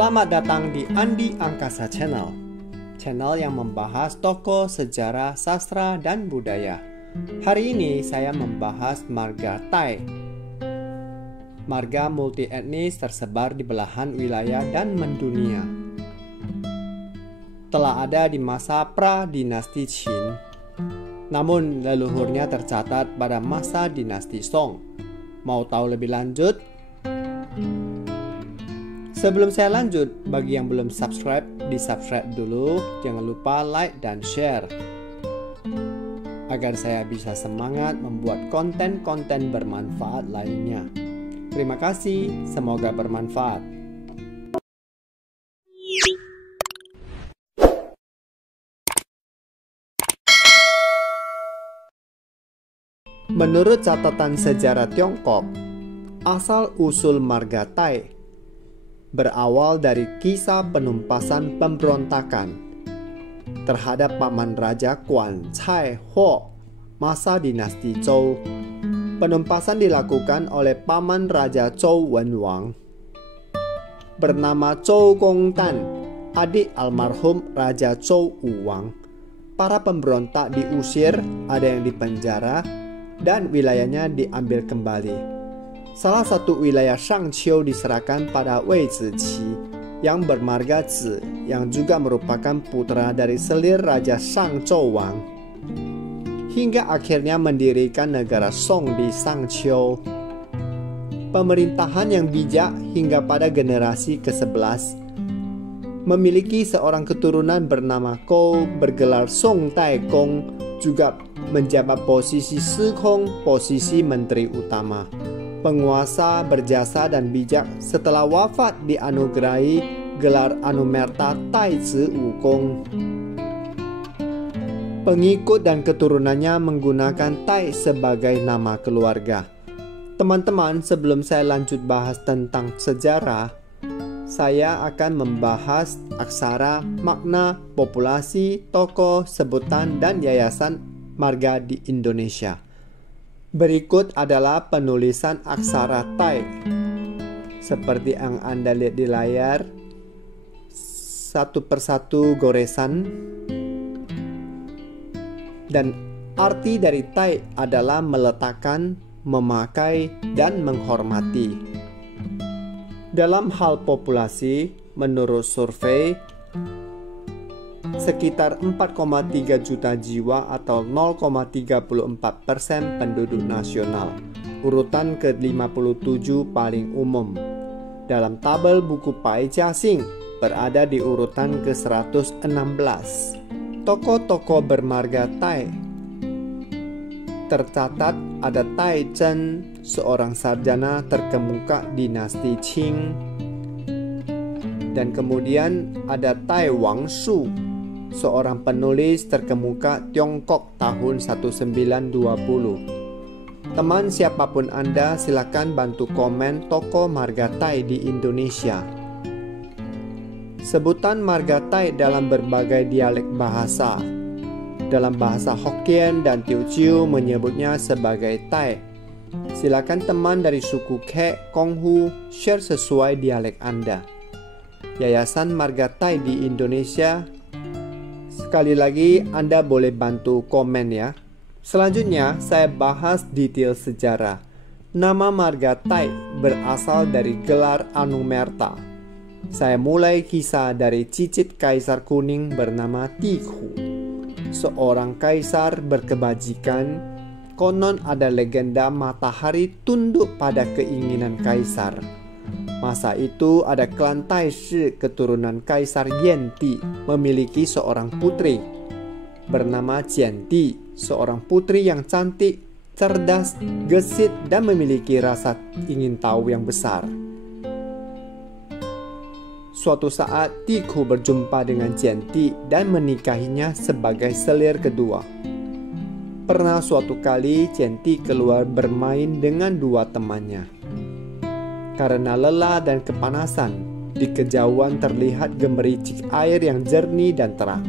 Selamat datang di Andi Angkasa Channel, channel yang membahas tokoh, sejarah, sastra, dan budaya. Hari ini saya membahas marga Tai. Marga multi etnis tersebar di belahan wilayah dan mendunia. Telah ada di masa pra-dinasti Qin, namun leluhurnya tercatat pada masa dinasti Song. Mau tahu lebih lanjut? Sebelum saya lanjut, bagi yang belum subscribe, di-subscribe dulu. Jangan lupa like dan share, agar saya bisa semangat membuat konten-konten bermanfaat lainnya. Terima kasih, semoga bermanfaat. Menurut catatan sejarah Tiongkok, asal-usul marga Tai berawal dari kisah penumpasan pemberontakan terhadap paman raja Guan Cai Ho masa dinasti Zhou. Penumpasan dilakukan oleh paman raja Zhou Wenwang bernama Zhou Gongdan, adik almarhum raja Zhou Wuwang. Para pemberontak diusir, ada yang dipenjara, dan wilayahnya diambil kembali. Salah satu wilayah Shangqiu diserahkan pada Wei Ziqi yang bermarga Zi, yang juga merupakan putra dari selir Raja Shangzhou Wang, hingga akhirnya mendirikan negara Song di Shangqiu. Pemerintahan yang bijak hingga pada generasi ke-11 memiliki seorang keturunan bernama Gou bergelar Song Tai Gong, juga menjabat posisi Sikong, posisi menteri utama. Penguasa berjasa dan bijak, setelah wafat dianugerahi gelar Anumerta Taizi Wukong. Pengikut dan keturunannya menggunakan Tai sebagai nama keluarga. Teman-teman, sebelum saya lanjut bahas tentang sejarah, saya akan membahas aksara, makna, populasi, tokoh, sebutan, dan yayasan marga di Indonesia. Berikut adalah penulisan aksara Tai. Seperti yang Anda lihat di layar, satu persatu goresan. Dan arti dari Tai adalah meletakkan, memakai, dan menghormati. Dalam hal populasi, menurut survei, sekitar 4,3 juta jiwa atau 0,34% penduduk nasional. Urutan ke-57 paling umum. Dalam tabel buku Pai Jiaxing berada di urutan ke-116. Tokoh-tokoh bermarga Tai tercatat ada Tai Zhen, seorang sarjana terkemuka dinasti Qing. Dan kemudian ada Tai Wangshu, seorang penulis terkemuka Tiongkok tahun 1920. Teman siapapun Anda, silakan bantu komen tokoh marga Tai di Indonesia. Sebutan marga Tai dalam berbagai dialek bahasa. Dalam bahasa Hokkien dan Teochew menyebutnya sebagai Tai. Silakan teman dari suku Kek, Konghu, share sesuai dialek Anda. Yayasan marga Tai di Indonesia, sekali lagi Anda boleh bantu komen ya. Selanjutnya saya bahas detail sejarah. Nama marga Tai berasal dari gelar Anumerta. Saya mulai kisah dari cicit kaisar kuning bernama Tiku, seorang kaisar berkebajikan. Konon ada legenda matahari tunduk pada keinginan kaisar. Masa itu ada klan Taishi keturunan Kaisar Yanti memiliki seorang putri bernama Jianti, seorang putri yang cantik, cerdas, gesit, dan memiliki rasa ingin tahu yang besar. Suatu saat Tiku berjumpa dengan Jianti dan menikahinya sebagai selir kedua. Pernah suatu kali Jianti keluar bermain dengan dua temannya. Karena lelah dan kepanasan, di kejauhan terlihat gemericik air yang jernih dan terang.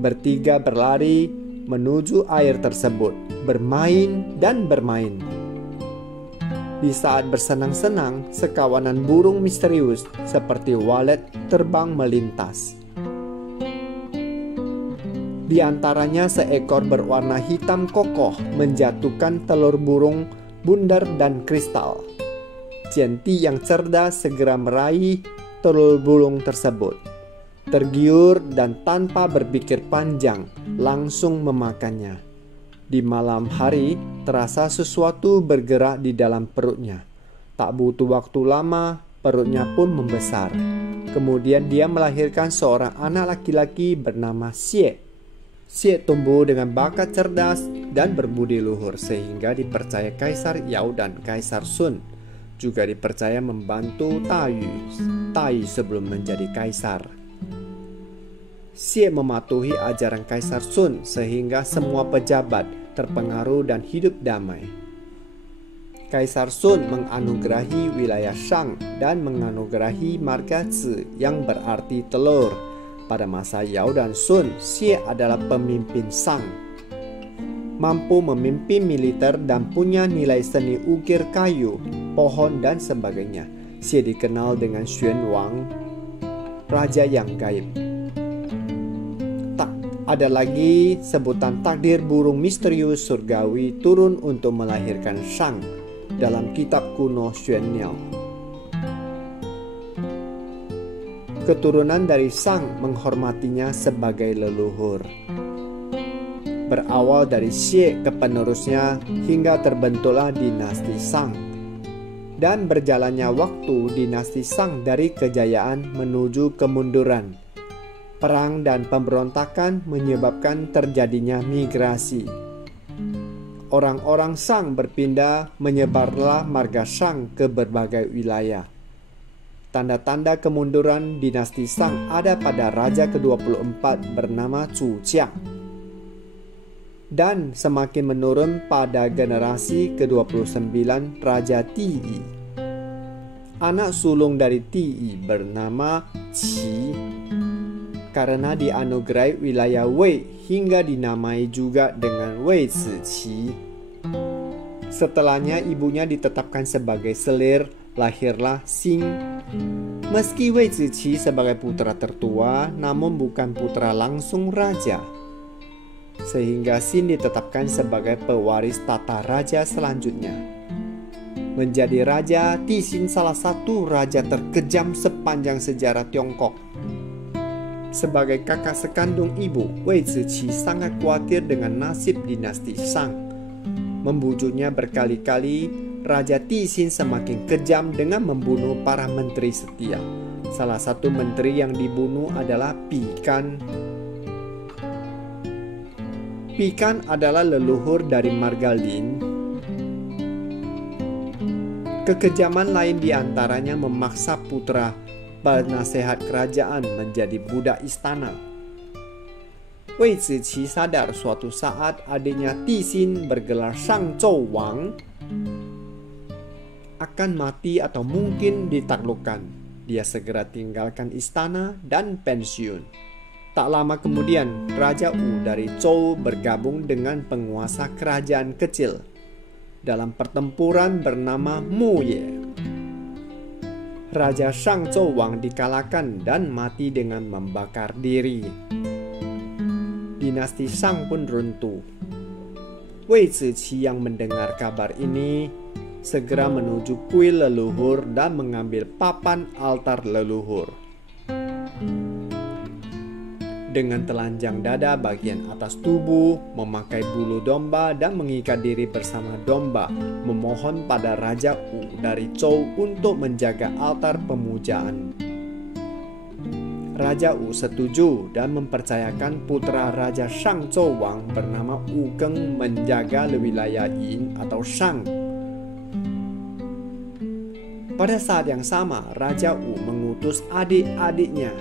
Bertiga berlari menuju air tersebut, bermain dan bermain. Di saat bersenang-senang, sekawanan burung misterius seperti walet terbang melintas. Di antaranya seekor berwarna hitam kokoh menjatuhkan telur burung bundar dan kristal. Jienti yang cerdas segera meraih telur burung tersebut. Tergiur dan tanpa berpikir panjang, langsung memakannya. Di malam hari, terasa sesuatu bergerak di dalam perutnya. Tak butuh waktu lama, perutnya pun membesar. Kemudian dia melahirkan seorang anak laki-laki bernama Xie. Xie tumbuh dengan bakat cerdas dan berbudi luhur sehingga dipercaya Kaisar Yao dan Kaisar Sun. Juga dipercaya membantu Tai sebelum menjadi kaisar. Xie mematuhi ajaran Kaisar Sun sehingga semua pejabat terpengaruh dan hidup damai. Kaisar Sun menganugerahi wilayah Shang dan menganugerahi marga Zi yang berarti telur. Pada masa Yao dan Sun, Xie adalah pemimpin Shang. Mampu memimpin militer dan punya nilai seni ukir kayu, pohon dan sebagainya. Xie dikenal dengan Xuan Wang, raja yang gaib. Ada lagi sebutan takdir burung misterius surgawi turun untuk melahirkan Shang dalam kitab kuno Xuan Niao. Keturunan dari Shang menghormatinya sebagai leluhur. Berawal dari Xie ke penerusnya hingga terbentuklah dinasti Shang. Dan berjalannya waktu, dinasti Shang dari kejayaan menuju kemunduran. Perang dan pemberontakan menyebabkan terjadinya migrasi. Orang-orang Shang berpindah, menyebarlah marga Shang ke berbagai wilayah. Tanda-tanda kemunduran dinasti Shang ada pada raja ke-24 bernama Zhu Jia. Dan semakin menurun pada generasi ke-29 Raja Di. Anak sulung dari Di bernama Qi. Karena dianugerahi wilayah Wei hingga dinamai juga dengan Wei Ziqi. Setelahnya ibunya ditetapkan sebagai selir, lahirlah Xin. Meski Wei Ziqi sebagai putra tertua, namun bukan putra langsung raja. Sehingga Xin ditetapkan sebagai pewaris tata raja selanjutnya. Menjadi raja, Tixin salah satu raja terkejam sepanjang sejarah Tiongkok. Sebagai kakak sekandung ibu, Wei Ziqi sangat khawatir dengan nasib dinasti Shang. Membujuknya berkali-kali, Raja Tixin semakin kejam dengan membunuh para menteri setia. Salah satu menteri yang dibunuh adalah Pikan. Pikan adalah leluhur dari marga Lin. Kekejaman lain diantaranya memaksa putra penasehat kerajaan menjadi budak istana. Wei Ziqi sadar suatu saat adiknya Tixin bergelar Shang Zhou Wang akan mati atau mungkin ditaklukkan. Dia segera tinggalkan istana dan pensiun. Tak lama kemudian, Raja Wu dari Zhou bergabung dengan penguasa kerajaan kecil dalam pertempuran bernama Mu Ye. Raja Shang Zhou Wang dikalahkan dan mati dengan membakar diri. Dinasti Shang pun runtuh. Wei Ziqi yang mendengar kabar ini segera menuju kuil leluhur dan mengambil papan altar leluhur. Dengan telanjang dada bagian atas tubuh, memakai bulu domba dan mengikat diri bersama domba, memohon pada Raja Wu dari Zhou untuk menjaga altar pemujaan. Raja Wu setuju dan mempercayakan putra Raja Shang Zhou Wang bernama Wu Geng menjaga wilayah Yin atau Shang. Pada saat yang sama, Raja Wu mengutus adik-adiknya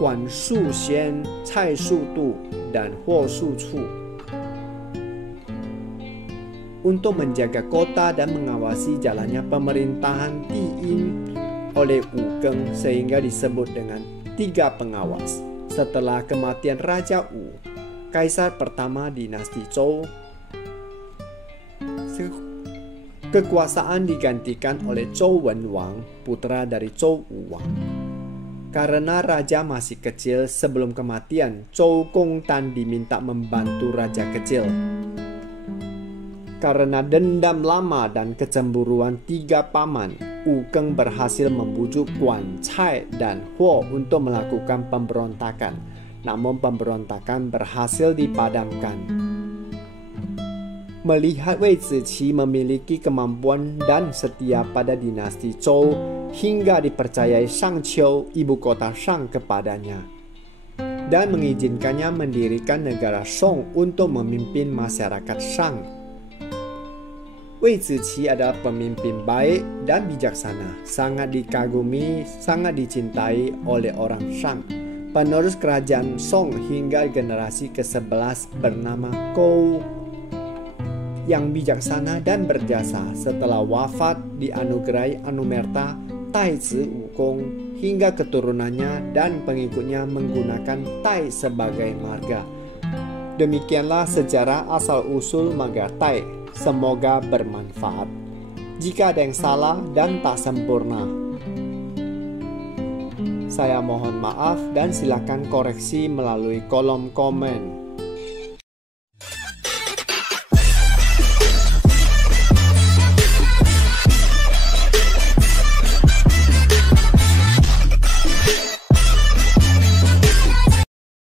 Guan Shuxian, Cai Shudu, dan Huo Shuchu untuk menjaga kota dan mengawasi jalannya pemerintahan Diyin oleh Wu Geng sehingga disebut dengan 3 pengawas. Setelah kematian Raja Wu, Kaisar pertama dinasti Zhou Kekuasaan digantikan oleh Zhou Wenwang, putra dari Zhou Wuwang. Karena raja masih kecil sebelum kematian, Zhou Gongtan diminta membantu raja kecil. Karena dendam lama dan kecemburuan 3 paman, Wu Geng berhasil membujuk Guan Cai dan Huo untuk melakukan pemberontakan. Namun pemberontakan berhasil dipadamkan. Melihat Wei Ziqi memiliki kemampuan dan setia pada dinasti Zhou hingga dipercayai Shang Qiu, ibu kota Shang, kepadanya dan mengizinkannya mendirikan negara Song untuk memimpin masyarakat Shang. Wei Ziqi adalah pemimpin baik dan bijaksana, sangat dikagumi, sangat dicintai oleh orang Shang. Penerus kerajaan Song hingga generasi ke-11 bernama Kou, yang bijaksana dan berjasa. Setelah wafat dianugerahi anumerta Taizi Wukong hingga keturunannya dan pengikutnya menggunakan Tai sebagai marga. Demikianlah sejarah asal-usul marga Tai. Semoga bermanfaat. Jika ada yang salah dan tak sempurna, saya mohon maaf dan silakan koreksi melalui kolom komen.